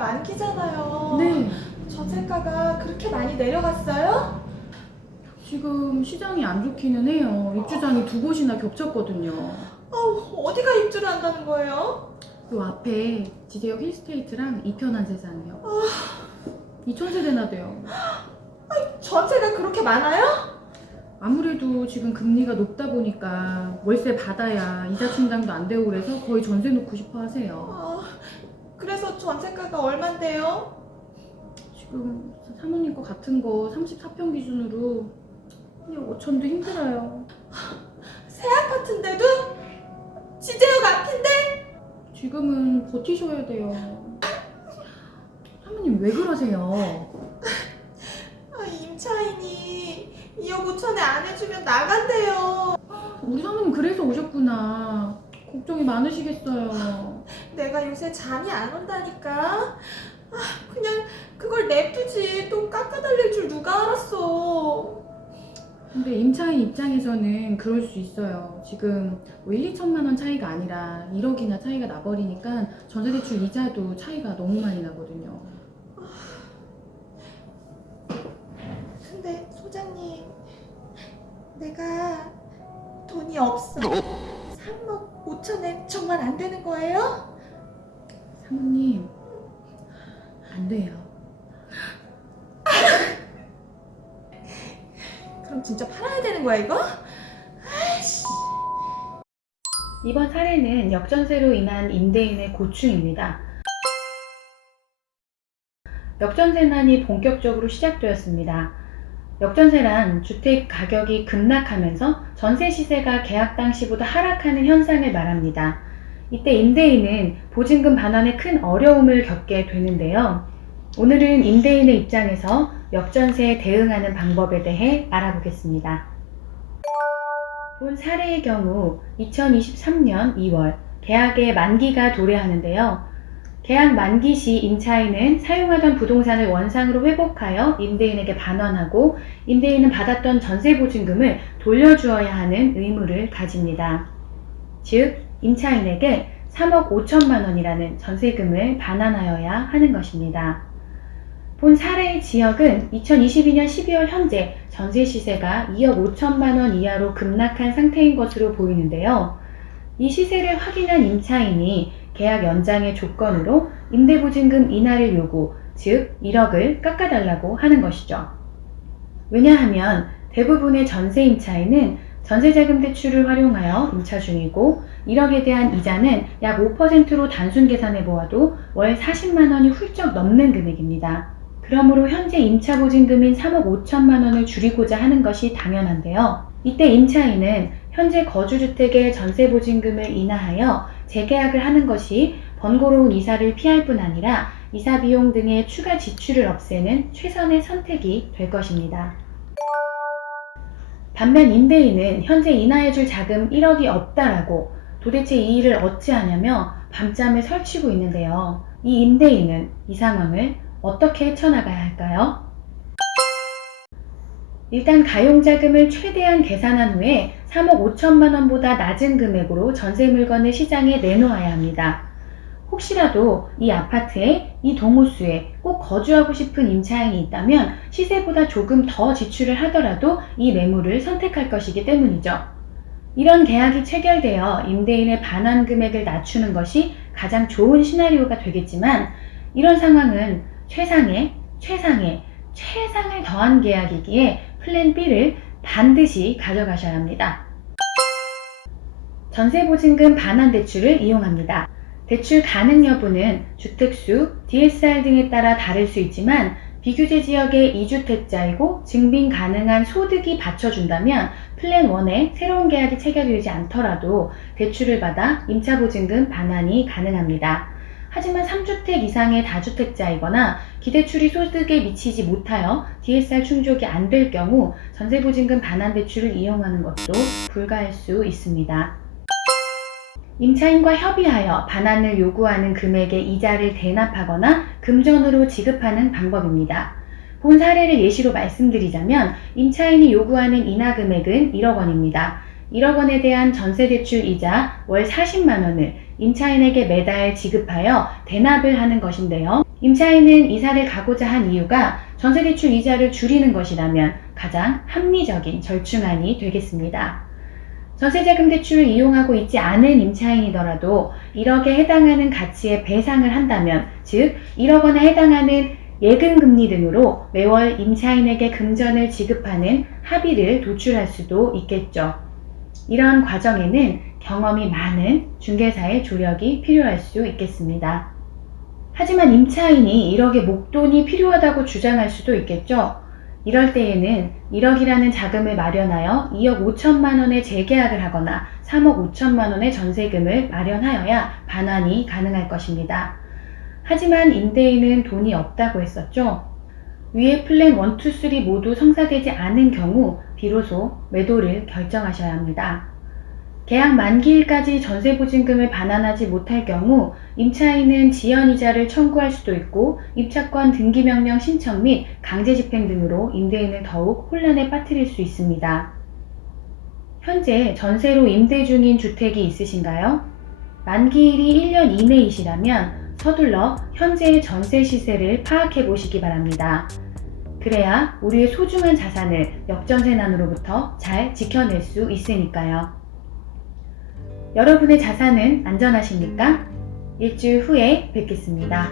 만기잖아요. 네. 전세가가 그렇게 많이 내려갔어요? 지금 시장이 안 좋기는 해요. 입주장이 두 곳이나 겹쳤거든요. 어디가 입주를 한다는 거예요? 요 앞에 지대역 힐스테이트랑 이편한 세상이요. 2,000세대나 돼요. 전세가 그렇게 많아요? 아무래도 지금 금리가 높다 보니까 월세 받아야 이자 충당도 안 되고 그래서 거의 전세 놓고 싶어 하세요. 그래서 전세가가 얼만데요? 지금 사모님 거 같은 거 34평 기준으로 1억 5천도 힘들어요. 새 아파트인데도? 지제역 앞인데? 지금은 버티셔야 돼요. 사모님 왜 그러세요? 임차인이 2억 5천에 안 해주면 나간대요. 우리 사모님 그래서 오셨구나. 걱정이 많으시겠어요. 내가 요새 잠이 안 온다니까. 그냥 그걸 냅두지 또 깎아달릴 줄 누가 알았어. 근데 임차인 입장에서는 그럴 수 있어요. 지금 뭐 1, 2천만 원 차이가 아니라 1억이나 차이가 나버리니까 전세대출 이자도 차이가 너무 많이 나거든요. 근데 소장님, 내가 돈이 없어. 3억 5천에 정말 안 되는 거예요? 사모님, 안 돼요. 그럼 진짜 팔아야 되는 거야 이거? 이번 사례는 역전세로 인한 임대인의 고충입니다. 역전세난이 본격적으로 시작되었습니다. 역전세란 주택 가격이 급락하면서 전세 시세가 계약 당시보다 하락하는 현상을 말합니다. 이때 임대인은 보증금 반환에 큰 어려움을 겪게 되는데요. 오늘은 임대인의 입장에서 역전세에 대응하는 방법에 대해 알아보겠습니다. 본 사례의 경우 2023년 2월 계약의 만기가 도래하는데요. 계약 만기 시 임차인은 사용하던 부동산을 원상으로 회복하여 임대인에게 반환하고 임대인은 받았던 전세보증금을 돌려주어야 하는 의무를 가집니다. 즉, 임차인에게 3억 5천만 원이라는 전세금을 반환하여야 하는 것입니다. 본 사례의 지역은 2022년 12월 현재 전세 시세가 2억 5천만 원 이하로 급락한 상태인 것으로 보이는데요. 이 시세를 확인한 임차인이 계약 연장의 조건으로 임대보증금 인하를 요구, 즉 1억을 깎아달라고 하는 것이죠. 왜냐하면 대부분의 전세 임차인은 전세자금 대출을 활용하여 임차 중이고 1억에 대한 이자는 약 5%로 단순 계산해 보아도 월 40만 원이 훌쩍 넘는 금액입니다. 그러므로 현재 임차 보증금인 3억 5천만 원을 줄이고자 하는 것이 당연한데요. 이때 임차인은 현재 거주주택의 전세보증금을 인하하여 재계약을 하는 것이 번거로운 이사를 피할 뿐 아니라 이사비용 등의 추가 지출을 없애는 최선의 선택이 될 것입니다. 반면 임대인은 현재 인하해줄 자금 1억이 없다라고 도대체 이 일을 어찌하냐며 밤잠을 설치고 있는데요. 이 임대인은 이 상황을 어떻게 헤쳐나가야 할까요? 일단 가용자금을 최대한 계산한 후에 3억 5천만 원보다 낮은 금액으로 전세 물건을 시장에 내놓아야 합니다. 혹시라도 이 아파트에, 이 동호수에 꼭 거주하고 싶은 임차인이 있다면 시세보다 조금 더 지출을 하더라도 이 매물을 선택할 것이기 때문이죠. 이런 계약이 체결되어 임대인의 반환 금액을 낮추는 것이 가장 좋은 시나리오가 되겠지만 이런 상황은 최상의 최상을 더한 계약이기에 플랜 B를 반드시 가져가셔야 합니다. 전세보증금 반환 대출을 이용합니다. 대출 가능 여부는 주택수, DSR 등에 따라 다를 수 있지만 비규제 지역의 2주택자이고 증빙 가능한 소득이 받쳐준다면 플랜 1에 새로운 계약이 체결되지 않더라도 대출을 받아 임차보증금 반환이 가능합니다. 하지만 3주택 이상의 다주택자이거나 기대출이 소득에 미치지 못하여 DSR 충족이 안 될 경우 전세보증금 반환 대출을 이용하는 것도 불가할 수 있습니다. 임차인과 협의하여 반환을 요구하는 금액의 이자를 대납하거나 금전으로 지급하는 방법입니다. 본 사례를 예시로 말씀드리자면 임차인이 요구하는 인하 금액은 1억 원입니다. 1억 원에 대한 전세대출 이자 월 40만 원을 임차인에게 매달 지급하여 대납을 하는 것인데요. 임차인은 이사를 가고자 한 이유가 전세대출 이자를 줄이는 것이라면 가장 합리적인 절충안이 되겠습니다. 전세자금 대출을 이용하고 있지 않은 임차인이더라도 1억에 해당하는 가치의 배상을 한다면, 즉 1억 원에 해당하는 예금금리 등으로 매월 임차인에게 금전을 지급하는 합의를 도출할 수도 있겠죠. 이런 과정에는 경험이 많은 중개사의 조력이 필요할 수 있겠습니다. 하지만 임차인이 1억의 목돈이 필요하다고 주장할 수도 있겠죠. 이럴 때에는 1억이라는 자금을 마련하여 2억 5천만 원의 재계약을 하거나 3억 5천만 원의 전세금을 마련하여야 반환이 가능할 것입니다. 하지만 임대인은 돈이 없다고 했었죠. 위의 플랜 1, 2, 3 모두 성사되지 않은 경우 비로소 매도를 결정하셔야 합니다. 계약 만기일까지 전세보증금을 반환하지 못할 경우 임차인은 지연이자를 청구할 수도 있고, 입차권 등기명령 신청 및 강제집행 등으로 임대인을 더욱 혼란에 빠뜨릴 수 있습니다. 현재 전세로 임대 중인 주택이 있으신가요? 만기일이 1년 이내이시라면 서둘러 현재의 전세 시세를 파악해 보시기 바랍니다. 그래야 우리의 소중한 자산을 역전세난으로부터 잘 지켜낼 수 있으니까요. 여러분의 자산은 안전하십니까? 일주일 후에 뵙겠습니다.